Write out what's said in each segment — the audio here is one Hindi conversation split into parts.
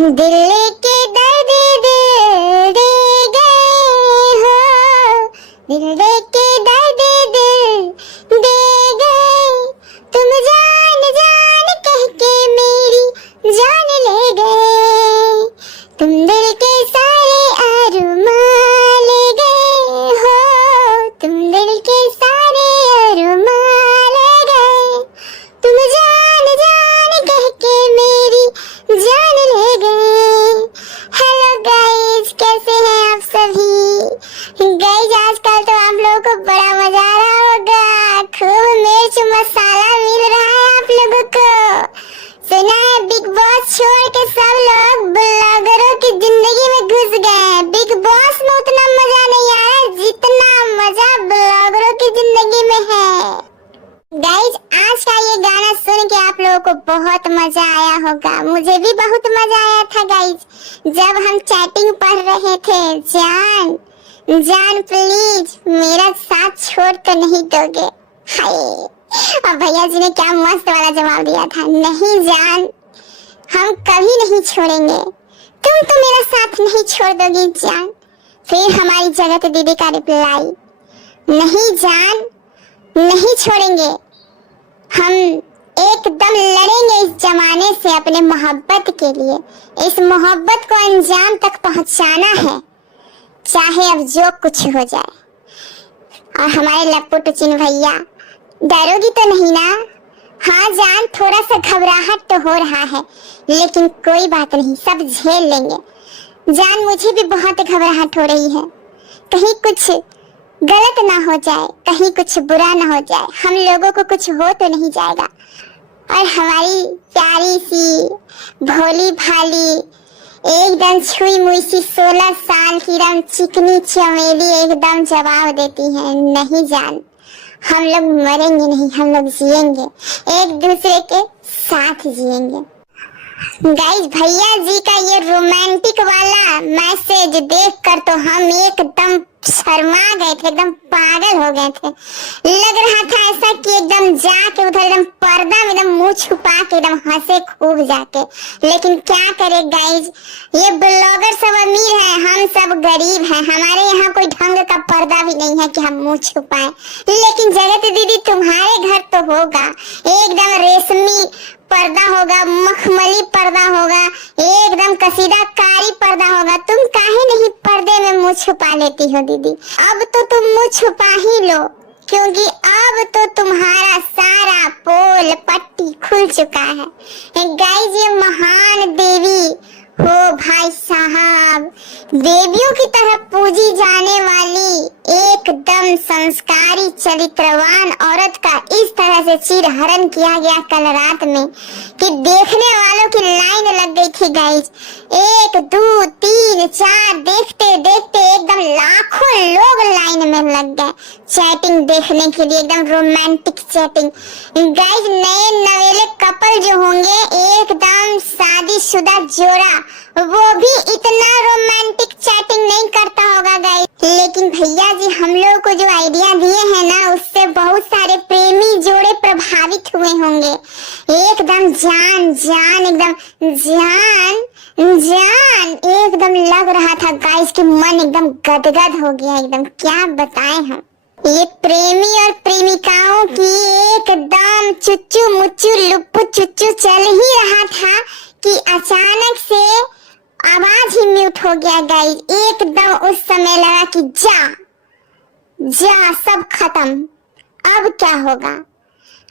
दिल के दर्द दिल दे गए हो, दिल के दर्द दिल दे गए, तुम जान जान कह के मेरी जान ले गए, तुम दिल के सारे अरमान ले गए हो, तुम दिल के सारे अरमान ले गए, तुम जान जान कह के मेरी जान ले गए। हेलो गाइस, कैसे हैं आप सभी? गाइस आजकल तो आप लोगों को बड़ा मजा आ रहा होगा, खूब मिर्च मसाला मिल रहा है आप लोगों को। सुना है बिग बॉस छोड़ के सब लोग ब्लॉगरों की जिंदगी में घुस गए। बिग बॉस में उतना मजा नहीं आया जितना मजा ब्लॉगरों की जिंदगी में है। गाइज आज का ये गाना सुन के आप लोगों को बहुत मजा आया होगा, मुझे भी बहुत मजा आया था गाइज। जब हम चैटिंग पढ़ रहे थे, जान जान प्लीज मेरा साथ छोड़ तो नहीं दोगे। हाय, और भैया जी ने क्या मस्त वाला जवाब दिया था, नहीं जान हम कभी नहीं छोड़ेंगे, तुम तो मेरा साथ नहीं छोड़ दोगी जान। फिर हमारी जगत दीदी का रिप्लाई, नहीं जान नहीं छोड़ेंगे, हम एकदम लड़ेंगे इस जमाने से अपने मोहब्बत के लिए। इस मोहब्बत को अंजाम तक पहुंचाना है, चाहे अब जो कुछ हो जाए। और हमारे लप्पू टुचिन भैया, डरोगी तो नहीं ना? हाँ जान, थोड़ा सा घबराहट तो हो रहा है, लेकिन कोई बात नहीं, सब झेल लेंगे। जान मुझे भी बहुत घबराहट हो रही है, कहीं कुछ गलत ना हो जाए, कहीं कुछ बुरा ना हो जाए, हम लोगों को कुछ हो तो नहीं जाएगा। और हमारी प्यारी सी भोली भाली एकदम छुई मुई सी 16 साल की एकदम चिकनी चमेली एकदम जवाब देती है, नहीं जान हम लोग मरेंगे नहीं, हम लोग जिएंगे, एक दूसरे के साथ जिएंगे। गाइस भैया जी का ये रोमांटिक वाला मैसेज देखकर तो हम एकदम शर्मा गए थे, एकदम पागल हो गए थे। लग रहा था ऐसा कि एकदम जाके उधर एकदम पर्दा में एकदम मुंह छुपा के एकदम हंसे खूब जाके। लेकिन क्या करे गाइज, ये ब्लॉगर सब अमीर है, हम सब गरीब हैं, हमारे यहाँ कोई ढंग का पर्दा भी नहीं है कि हम मुंह छुपाएं। लेकिन जगत दीदी तुम्हारे घर तो होगा, एकदम रेशमी पर्दा होगा, मखमली पर्दा होगा, एकदम कसीदा कारी पर्दा होगा, तुम काहे नहीं पर्दे में मुंह छुपा लेती हो दीदी? अब तो तुम मुंह छुपा ही लो, क्योंकि अब तो तुम्हारा सारा पोल पट्टी खुल चुका है। गाइस ये महान देवी हो भाई साहब, देवियों की तरह पूजी जाने वाली एकदम संस्कारी चरित्रवान औरत का इस तरह से चीरहरण किया गया कल रात में कि देखने वालों की लाइन लग गई थी गाइस। 1 2 3 4 देखते देखते एकदम लाखों लोग लाइन में लग गए चैटिंग देखने के लिए, एकदम रोमांटिक चैटिंग। गाइस नए नवेले कपल जो होंगे, एकदम शादीशुदा जोड़ा, वो भी इतना रोमांटिक चैटिंग नहीं करता होगा गाइस। लेकिन भैया जी हम लोग को जो आइडिया दिए हैं ना, उससे बहुत सारे प्रेमी जोड़े प्रभावित हुए होंगे। एकदम जान जान एकदम जान जान एकदम लग रहा था गाइस कि मन एकदम गदगद हो गया, एकदम क्या बताएं हम। ये प्रेमी और प्रेमिकाओं की एकदम चुच्चू मुच्चू लुप्पू चुच्चू चल ही रहा था कि अचानक से आवाज ही म्यूट हो गया गाइस। एकदम उस समय लगा कि जा जा सब खत्म, अब क्या होगा,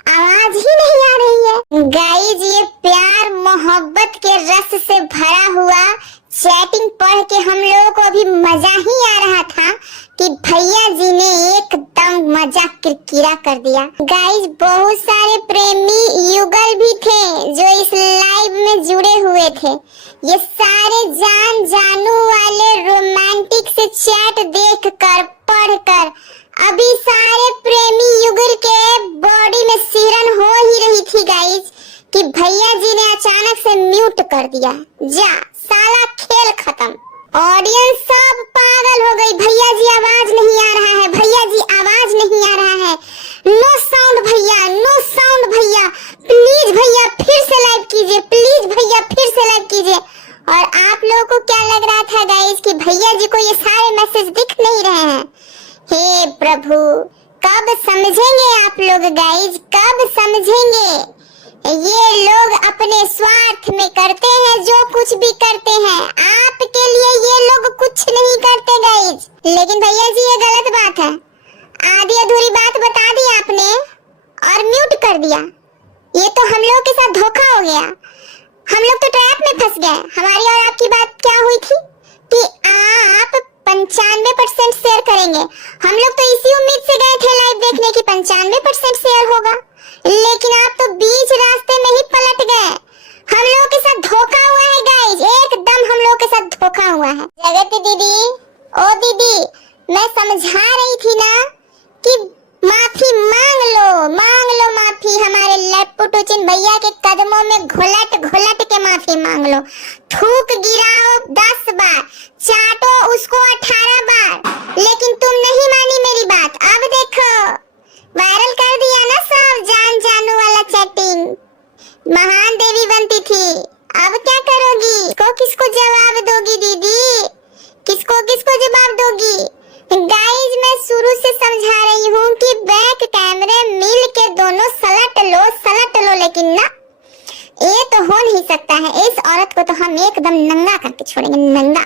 आवाज ही नहीं आ रही है। गाइस ये प्यार मोहब्बत के रस से भरा हुआ चैटिंग पढ़ के हम लोगों को अभी मजा ही आ रहा था कि भैया जी ने एकदम मजा किरकिरा कर दिया। गाइस बहुत सारे प्रेमी युगल भी थे जो इस लाइव में जुड़े हुए थे। ये सारे जान जानू वाले रोमांटिक से चैट देखकर पढ़कर अभी सारे प्रेमी युगल के बॉडी में सिरन हो ही रही थी गाइस कि भैया जी ने अचानक से म्यूट कर दिया, जा साला खेल खत्म। ऑडियंस सब पागल हो गई, भैया जी आवाज नहीं आ रहा है, भैया जी आवाज नहीं आ रहा है, नो साउंड भैया, नो साउंड भैया, प्लीज भैया फिर से लाइव कीजिए, प्लीज भैया फिर से लाइव कीजिए। और को ये सारे मैसेज दिख नहीं रहे हैं? हे प्रभु, कब समझेंगे आप लोग गाइज, कब समझेंगे? ये लोग अपने स्वार्थ में करते हैं जो कुछ भी करते हैं, आपके लिए ये लोग कुछ नहीं करते गाइज। लेकिन भैया जी ये गलत बात है, आधी अधूरी बात बता दी आपने और म्यूट कर दिया। ये तो हम लोग के साथ धोखा हो गया, हम लोग तो ट्रैप में फंस गए। हमारी और आपकी बात क्या हुई थी कि आप 95% शेयर करेंगे। हम लोग तो इसी उम्मीद से गए थे लाइव देखने की 95% शेयर होगा, लेकिन आप तो बीच रास्ते में ही पलट गए। हम लोगों के साथ धोखा हुआ है गाइज, एकदम हम लोगों के साथ धोखा हुआ है। जगती दीदी, ओ दीदी, मैं समझा रही थी ना कि माफी मांग लो माफी। हमारे लट्टू टुचिन भैया के कदमों में घुलट घुलट के माफी मांग लो। थूक गिराओ 10 बार, चाटो उसको 18 बार, लेकिन तुम नहीं मानी मेरी बात। अब देखो वायरल कर दिया ना सब जान जानू वाला चैटिंग, महान देवी बनती थी। अब क्या करोगी? किसको जवाब दोगी दीदी? किसको जवाब दोगी? गाइज मैं शुरू से समझा रही हूँ कि बैक कैमरे मिल के दोनों सलट लो, लेकिन ना, ये तो हो नहीं सकता है। इस औरत को तो हम एकदम नंगा करके छोड़ेंगे, नंगा।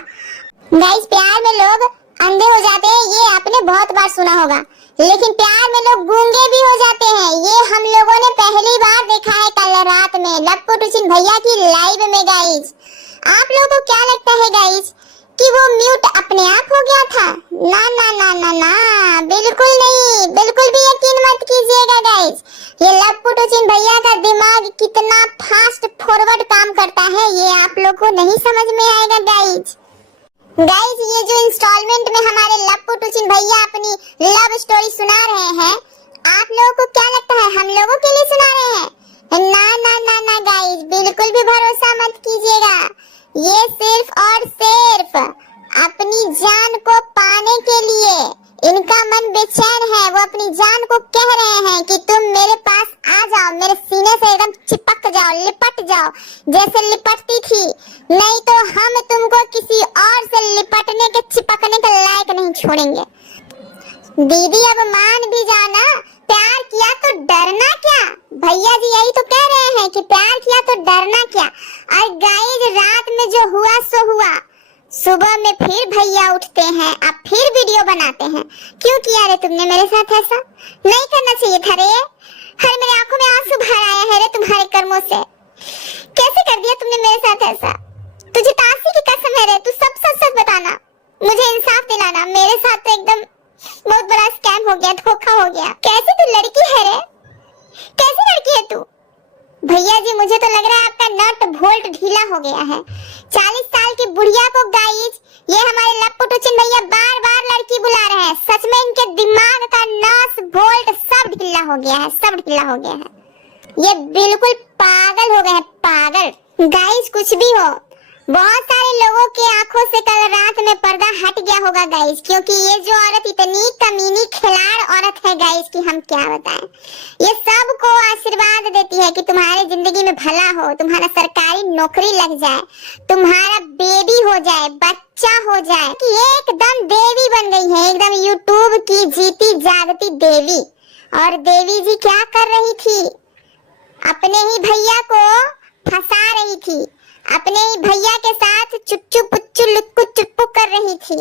गाइज प्यार में लोग अंधे हो जाते हैं, ये आपने बहुत बार सुना होगा, लेकिन प्यार में लोग गूंगे भी हो जाते हैं। ये हम लोगों ने पहली बार देखा है कल रात में लट्टू टुचिन भैया की लाइव में। गाइज आप लोगों को क्या लगता है गाइज कि वो म्यूट अपने आप हो गया था? ना ना ना ना ना, बिल्कुल नहीं, बिल्कुल भी यकीन मत कीजिएगा गाइज। ये लट्टू टुचिन भैया का दिमाग कितना फास्ट फॉरवर्ड काम करता है ये आप लोग को नहीं समझ में आएगा गाइज। गाइज ये जो इंस्टॉलमेंट में हमारे लट्टू टुचिन भैया अपनी लव स्टोरी सुना रहे हैं, आप लोगों को क्या लगता है हम लोगों के लिए सुना रहे हैं? ना ना ना ना गाइज, बिल्कुल भी भरोसा मत कीजिएगा। ये सिर्फ और सिर्फ अपनी जान को पाने के लिए, इनका मन बेचैन है, वो अपनी जान को कह रहे हैं कि तुम मेरे पास आ जाओ, मेरे सीने से एकदम चिपक जाओ, लिपट जाओ जैसे लिपटती थी, नहीं तो हम तुमको किसी और से लिपटने के चिपकने के लायक नहीं छोड़ेंगे। दीदी अब मान भी जाना, प्यार किया तो डरना क्या? भैया जी यही तो कह रहे हैं कि प्यार किया तो डरना क्या। और गाइस रात में जो हुआ सो हुआ, सुबह में फिर भैया उठते हैं, अब फिर वीडियो बनाते हैं। क्यों किया रे तुमने मेरे साथ ऐसा? नहीं करना चाहिए था रे। हर मेरे आंखों में आंसू भर आया है रे तुम्हारे कर्मों से। कैसे कर दिया तुमने मेरे साथ ऐसा? तुझे तासी की कसम है रे, तू सब सच सच बताना, मुझे इंसाफ दिलाना। मेरे साथ तो एकदम बहुत बड़ा स्कैम हो गया, धोखा हो गया। कैसे तू लड़की है रे? कैसी लड़की है तू? भैया जी मुझे तो लग रहा है आपका नट बोल्ट ढीला हो गया है। 40 साल की बुढ़िया को गाइस ये हमारे लट्टू टुचिन भैया बार बार लड़की बुला रहे हैं। सच में इनके दिमाग का नस बोल्ट सब ढीला हो गया है, सब ढीला हो गया है। ये बिल्कुल पागल हो गए हैं, पागल। गाइस कुछ भी हो, बहुत सारे लोगों के आंखों से कल रात में पर्दा हट गया होगा गाइस, क्योंकि ये जो औरत इतनी कमीनी खिलाड़ औरत है गाइस कि हम क्या बताएं। ये सबको आशीर्वाद देती है कि तुम्हारे जिंदगी में भला हो, तुम्हारा सरकारी नौकरी लग जाए, तुम्हारा बेबी हो जाए, बच्चा हो जाए, कि एकदम देवी बन गई है, एकदम यूट्यूब की जीती जागती देवी। और देवी जी क्या कर रही थी? अपने ही भैया को फंसा रही थी, अपने ही भैया के साथ चुच्चू पुच्चू लुक्कू चुप्पू कर रही थी,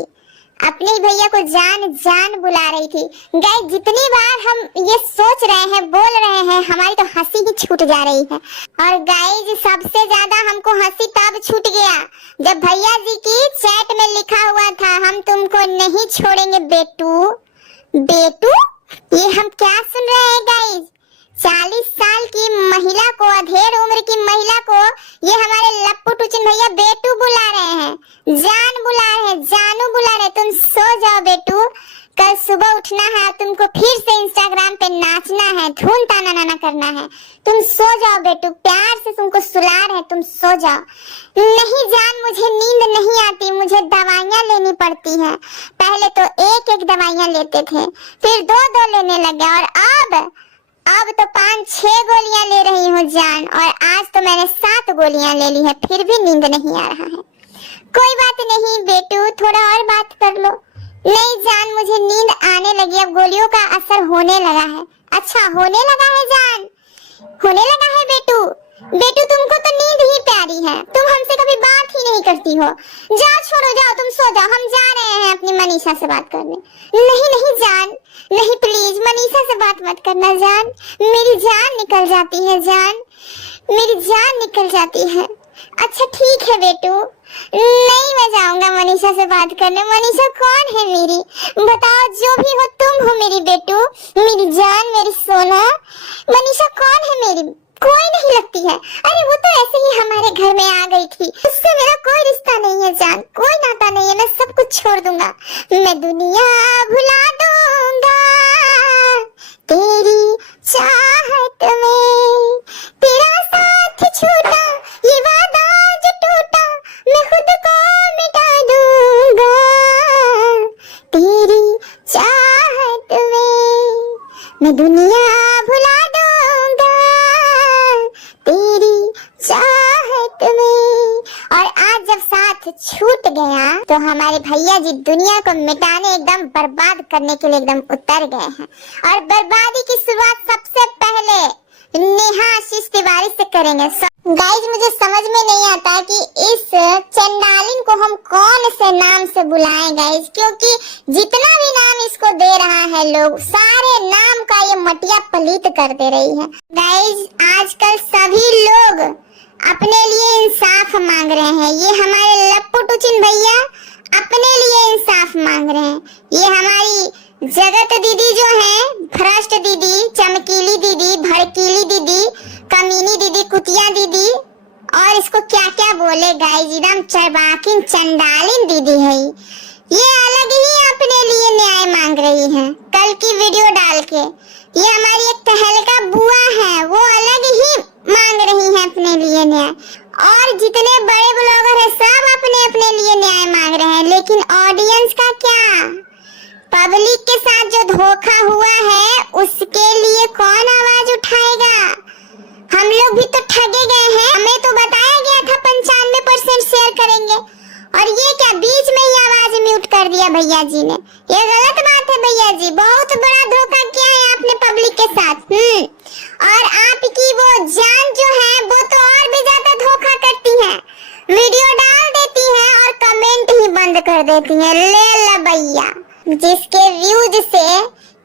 अपने ही भैया को जान जान बुला रही थी। गाइस जितनी बार हम ये सोच रहे हैं, बोल रहे हैं, हमारी तो हंसी ही छूट जा रही है। और गाइस सबसे ज्यादा हमको हंसी तब छूट गया जब भैया जी की चैट में लिखा हुआ था, हम तुमको नहीं छोड़ेंगे बेटू। बेटू ये हम क्या सुन रहे हैं गाइस? 40 साल की महिला को, अधेड़ उम्र की महिला को ये हमारे लट्टू टुचिन भैया बेटू बुला रहे हैं, जान बुला रहे हैं, जानू बुला रहे हैं। तुम सो जाओ बेटू, कल सुबह उठना है, तुमको फिर से इंस्टाग्राम पे नाचना है, धूम ताना नाना करना है। तुम सो जाओ बेटू, प्यार से तुमको सुला रहे हैं, तुम सो जाओ। नहीं जान, मुझे नींद नहीं आती, मुझे दवाइयाँ लेनी पड़ती हैं। पहले तो एक दवाइयाँ लेते थे, फिर 2 लेने लगे, और अब तो 5-6 गोलियां ले रही हूँ जान, और आज तो मैंने 7 गोलियां ले ली है, फिर भी नींद नहीं आ रहा है। कोई बात नहीं बेटू, थोड़ा और बात कर लो। नहीं जान, मुझे नींद आने लगी, अब गोलियों का असर होने लगा है। अच्छा होने लगा है जान, होने लगा है बेटू। बेटू तुमको तो नींद ही प्यारी है, तुम हमसे कभी बात ही नहीं करती हो। जाओ छोड़ो, जाओ तुम सो जाओ, हम जा रहे हैं अपनी मनीषा से बात करने। नहीं नहीं जान, नहीं प्लीज मनीषा से बात मत करना जान, मेरी जान निकल जाती है जान, मेरी जान निकल जाती है। अच्छा ठीक है बेटू, नहीं मैं जाऊंगा मनीषा से बात करने। मनीषा कौन है मेरी, बताओ, जो भी हो तुम हो मेरी बेटू, मेरी जान, मेरी सोना। मनीषा कौन है मेरी, कोई नहीं लगती है। अरे वो तो ऐसे ही हमारे घर में आ गई थी, उससे मेरा कोई रिश्ता नहीं है जान, कोई नाता नहीं है। मैं सब कुछ छोड़ दूंगा, मैं दुनिया भुला दूंगा तेरी चाहत में। तेरा साथ छूटा, ये वादा जो टूटा, मैं खुद को मिटा दूंगा तेरी चाहत में। मैं दुनिया भुला दूंगा तेरी चाहत में। और आज जब साथ छूट गया तो हमारे भैया जी दुनिया को मिटाने, एकदम बर्बाद करने के लिए एकदम उतर गए हैं। और बर्बादी की शुरुआत सबसे पहले नेहा आशीष तिवारी से करेंगे। गाइस मुझे समझ में नहीं आता कि इस चंडालिन को हम कौन से नाम से बुलाएं गाइस, क्योंकि जितना भी नाम इसको दे रहा है लोग, सारे नाम का ये मटिया पलीत कर दे रही है। गाइस आजकल सभी लोग अपने लिए इंसाफ मांग रहे हैं। ये हमारे लप्पू टुचिन भैया अपने लिए इंसाफ मांग रहे हैं। ये हमारी जगत दीदी जो है, भ्रष्ट दीदी, चमकीली दीदी, भड़कीली दीदी, कमीनी दीदी, कुतिया दीदी, और इसको क्या क्या बोले गाइस, एकदम चरबाकिन चंडालिन दीदी है। ये अलग ही अपने लिए न्याय मांग रही है। कल की वीडियो डाल के ये हमारी एक तहलका बुआ है, वो अलग ही मांग रही है अपने लिए न्याय। और जितने बड़े ब्लॉगर है सब अपने अपने लिए न्याय मांग रहे हैं, लेकिन ऑडियंस का क्या, पब्लिक के साथ जो धोखा हुआ है उसके लिए कौन आवाज उठाएगा। हम लोग भी तो ठगे गए हैं, हमें तो बताया गया था 95% शेयर करेंगे, और ये क्या बीच में ही आवाज म्यूट कर दिया भैया जी ने। ये गलत बात है भैया जी, बहुत बड़ा धोखा किया है आपने पब्लिक के साथ। और आपकी वो जान जो है वो तो और भी ज्यादा धोखा करती है, वीडियो डाल देती है और कमेंट ही बंद कर देती है। ले भैया, जिसके व्यूज से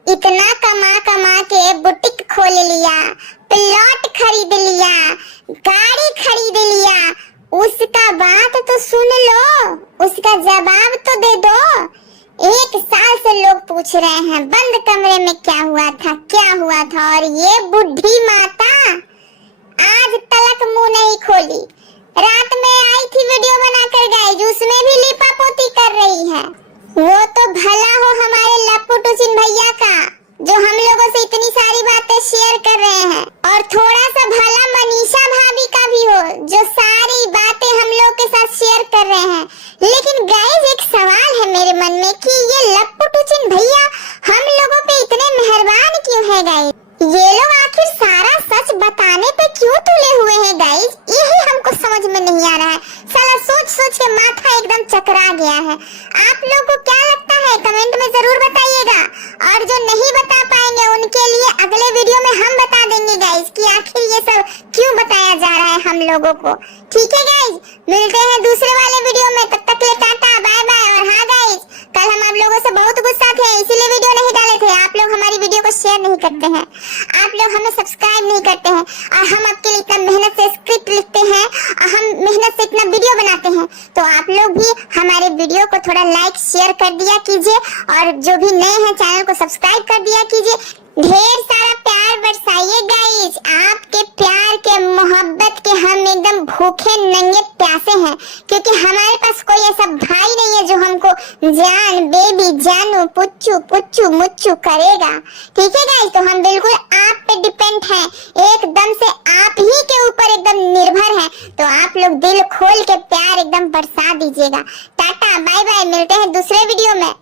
इतना कमा कमा के बुटीक खोल लिया, प्लॉट खरीद लिया, गाड़ी खरीद लिया, उसका बात तो सुन लो, उसका जवाब तो दे दो। 1 साल से लोग पूछ रहे हैं बंद कमरे में क्या हुआ था, क्या हुआ था, और ये बुढ़ी माता आज तलक मुंह नहीं खोली। रात में आई थी वीडियो बनाकर गाइस, उसमें भी लिपा पोती कर रही है। वो तो भला हो हमारे लप्पू टुचिन भैया का, जो हम लोगों से इतनी सारी बातें शेयर कर रहे हैं, और थोड़ा सा भला मनीषा भाभी का भी हो, जो सारी बातें हम लोग के साथ शेयर कर रहे हैं। लेकिन गाइस एक सवाल है मेरे मन में कि ये लप्पू टुचिन भैया हम लोगों पे इतने मेहरबान क्यों है गाइस, ये लोग आखिर सारा सच बताने पे क्यों तुले हुए हैं गाइस, यही हमको समझ में नहीं आ रहा है। साला सोच सोच के माथा एकदम चकरा गया है। आप लोगों को क्या लगता है कमेंट में जरूर बताइएगा, और जो नहीं बता पाएंगे उनके लिए अगले वीडियो में हम बता देंगे गाइस कि आखिर ये सब क्यों बताया जा रहा है हम लोगों को। ठीक है गाइस, मिलते हैं दूसरे वाले वीडियो में, तब तक के लिए टाटा बाय बाय। और हाँ गाइस, कल हम आप लोगों से बहुत गुस्सा थे, इसीलिए वीडियो नहीं डाले थे। आप लोग हमारी वीडियो को शेयर नहीं करते हैं, आप लोग हमें सब्सक्राइब नहीं करते हैं, और हम आपके लिए इतना मेहनत से स्क्रिप्ट लिखते हैं और हम मेहनत से इतना वीडियो बनाते हैं, तो आप लोग भी हमारे वीडियो को थोड़ा लाइक शेयर कर दिया कीजिए, और जो भी नए हैं चैनल को सब्सक्राइब कर दिया कीजिए। ढेर सारा प्यार बरसाइए गाइस, आपके प्यार के मोहब्बत के हम एकदम भूखे नंगे प्यासे हैं, क्योंकि हमारे पास कोई ऐसा भाई नहीं है जो हमको जान, बेबी, जानू, पुच्चू पुच्चू मुच्चू करेगा। ठीक है गाइस, तो हम बिल्कुल आप पे डिपेंड हैं, एकदम से आप ही के ऊपर एकदम निर्भर हैं। तो आप लोग दिल खोल के प्यार एकदम बरसा दीजिएगा। टाटा बाय बाय, मिलते हैं दूसरे वीडियो में।